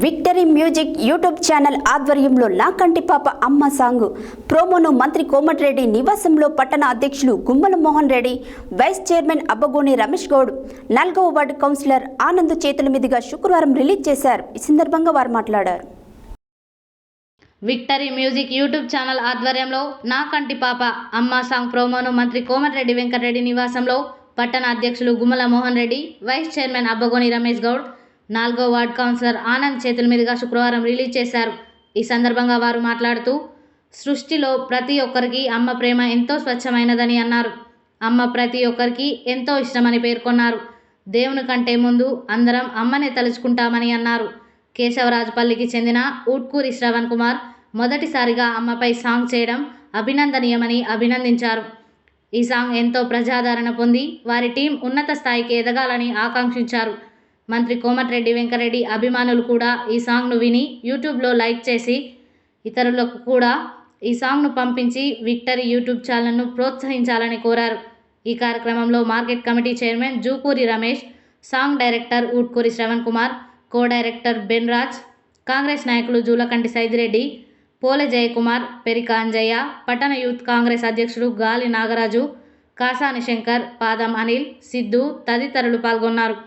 Victory music YouTube channel ఆధ్వర్యంలో నా కంటి పాప అమ్మ సాంగ్ ప్రోమోను మంత్రి కోమటిరెడ్డి నివాసంలో పట్టణ అధ్యక్షులు గుమ్మల మోహన్ రెడ్డి, వైస్ చైర్మన్ అబ్బగోని రమేష్ గౌడ్, 4వ వార్డు కౌన్సిలర్ ఆనంద్ చేతుల మీదుగా శుక్రవారం రిలీజ్ చేశారు. ఈ సందర్భంగా వారు మాట్లాడారు. విక్టరీ మ్యూజిక్ యూట్యూబ్ ఛానల్ ఆధ్వర్యంలో నా కంటి పాప అమ్మ సాంగ్ ప్రోమోను మంత్రి కోమటిరెడ్డి వెంకటరెడ్డి నివాసంలో పట్టణ అధ్యక్షులు గుమ్మల మోహన్ రెడ్డి, వైస్ చైర్మన్ అబ్బగోని రమేష్ గౌడ్, 4వ వార్డు కౌన్సిలర్ ఆనంద్ చేతుల మీదుగా శుక్రవారం రిలీజ్ చేశారు. ఈ సందర్భంగా వారు మాట్లాడుతూ సృష్టిలో ప్రతి ఒక్కరికి అమ్మ ప్రేమ ఎంతో స్వచ్ఛమైనదని అన్నారు. అమ్మ ప్రతి ఒక్కరికి ఎంతో ఇష్టమని పేర్కొన్నారు. దేవుని కంటే ముందు అందరం అమ్మనే తలుచుకుంటామని అన్నారు. కేశవరాజుపల్లికి చెందిన ఊట్కూరి శ్రవణ్ కుమార్ మొదటిసారిగా అమ్మపై సాంగ్ చేయడం అభినందనీయమని అభినందించారు. ఈ సాంగ్ ఎంతో ప్రజాదరణ పొంది వారి టీం ఉన్నత స్థాయికి ఎదగాలని ఆకాంక్షించారు. మంత్రి కోమటిరెడ్డి వెంకరెడ్డి అభిమానులు కూడా ఈ సాంగ్ను విని యూట్యూబ్లో లైక్ చేసి ఇతరులకు కూడా ఈ సాంగ్ను పంపించి విక్టరీ యూట్యూబ్ ఛానల్ను ప్రోత్సహించాలని కోరారు. ఈ కార్యక్రమంలో market committee chairman Jukuri Ramesh, song director Ootkuri Shravan Kumar, co director Benraj, Congress నాయకులు జూలకంటి సైదిరెడ్డి, పోలె జయకుమార్, పెరిక అంజయ్య, పట్టణ యూత్ కాంగ్రెస్ అధ్యక్షుడు గాలి నాగరాజు, కాసాని శంకర్, పాదం అనిల్, సిద్ధు తదితరులు పాల్గొన్నారు.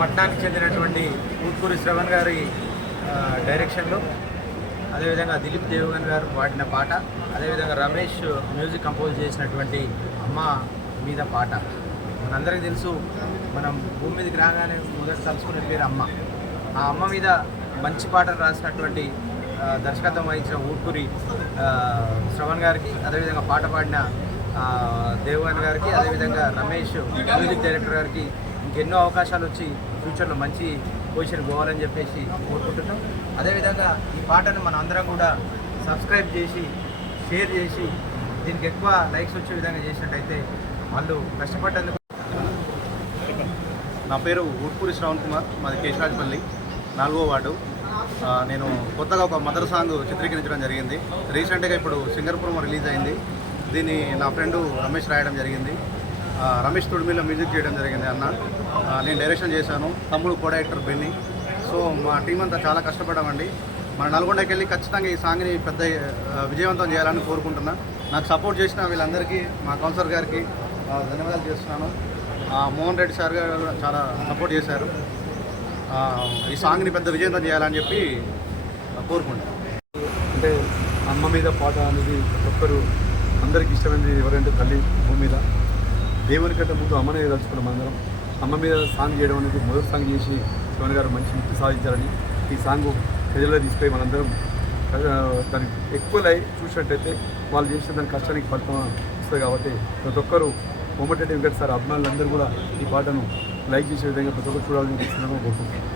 పట్టణానికి చెందినటువంటి ఊట్కూరి శ్రవణ్ గారి డైరెక్షన్లో, అదేవిధంగా దిలీప్ దేవగన్ గారు పాడిన పాట, అదేవిధంగా రమేష్ మ్యూజిక్ కంపోజ్ చేసినటువంటి అమ్మ మీద పాట. మనందరికీ తెలుసు, మనం భూమి మీదకి రాగానే మొదటి తలుచుకునే పేరు అమ్మ. ఆ అమ్మ మీద మంచి పాటలు రాసినటువంటి దర్శకత్వం వహించిన ఊట్కూరి శ్రవణ్ గారికి, అదేవిధంగా పాట పాడిన దేవగన్ గారికి, అదేవిధంగా రమేష్ మ్యూజిక్ డైరెక్టర్ గారికి ఇంకెన్నో అవకాశాలు వచ్చి ఫ్యూచర్లో మంచి పొజిషన్ పోవాలని చెప్పేసి కోరుకుంటున్నాం. అదేవిధంగా ఈ పాటను మనం అందరం కూడా సబ్స్క్రైబ్ చేసి, షేర్ చేసి, దీనికి ఎక్కువ లైక్స్ వచ్చే విధంగా చేసినట్టయితే వాళ్ళు కష్టపడ్డందుకు. నా పేరు ఊట్కూరి శ్రవణ్ కుమార్, మాది కేశవరాజుపల్లి, 4వ వార్డు. నేను కొత్తగా ఒక మదర్ సాంగ్ చిత్రీకరించడం జరిగింది. రీసెంట్గా ఇప్పుడు సింగర్పురం రిలీజ్ అయింది. దీన్ని నా ఫ్రెండు రమేష్ రాయడం జరిగింది. రమేష్ తుడిమిలో మ్యూజిక్ చేయడం జరిగింది అన్న. నేను డైరెక్షన్ చేశాను. తమ్ముడు కో డైరెక్టర్ బెన్నీ. సో మా టీం అంతా చాలా కష్టపడ్డామండి. మన నల్గొండకి వెళ్ళి ఖచ్చితంగా ఈ సాంగ్ని పెద్ద విజయవంతం చేయాలని కోరుకుంటున్నా. నాకు సపోర్ట్ చేసిన వీళ్ళందరికీ, మా కౌన్సిలర్ గారికి ధన్యవాదాలు చేస్తున్నాను. మోహన్ రెడ్డి సార్ గారు చాలా సపోర్ట్ చేశారు. ఈ సాంగ్ని పెద్ద విజయవంతం చేయాలని చెప్పి కోరుకుంటాను. అంటే అమ్మ మీద పాట అనేది ఒక్కరు అందరికీ ఇష్టమైనది ఎవరంటే తల్లి భూమి మీద. దేవుని కంటే ముందు అమ్మనే తలుచుకున్నాం అందరం. అమ్మ మీద సాంగ్ చేయడం అనేది మొదటి సాంగ్ చేసి శివన్ గారు మంచి ముక్తి సాధించారని ఈ సాంగ్ ప్రజల్లో తీసుకుపోయి మనందరం దానికి ఎక్కువ లైక్ చూసినట్టయితే వాళ్ళు చేసిన దాని కష్టానికి ఫలితం వస్తుంది. కాబట్టి ప్రతి ఒక్కరు కోమటిరెడ్డి వెంకట సార్ అభిమానులందరూ కూడా ఈ పాటను లైక్ చేసే విధంగా ప్రతి ఒక్కరు చూడాలని తీసుకున్నామని కోరుకుంటున్నాం.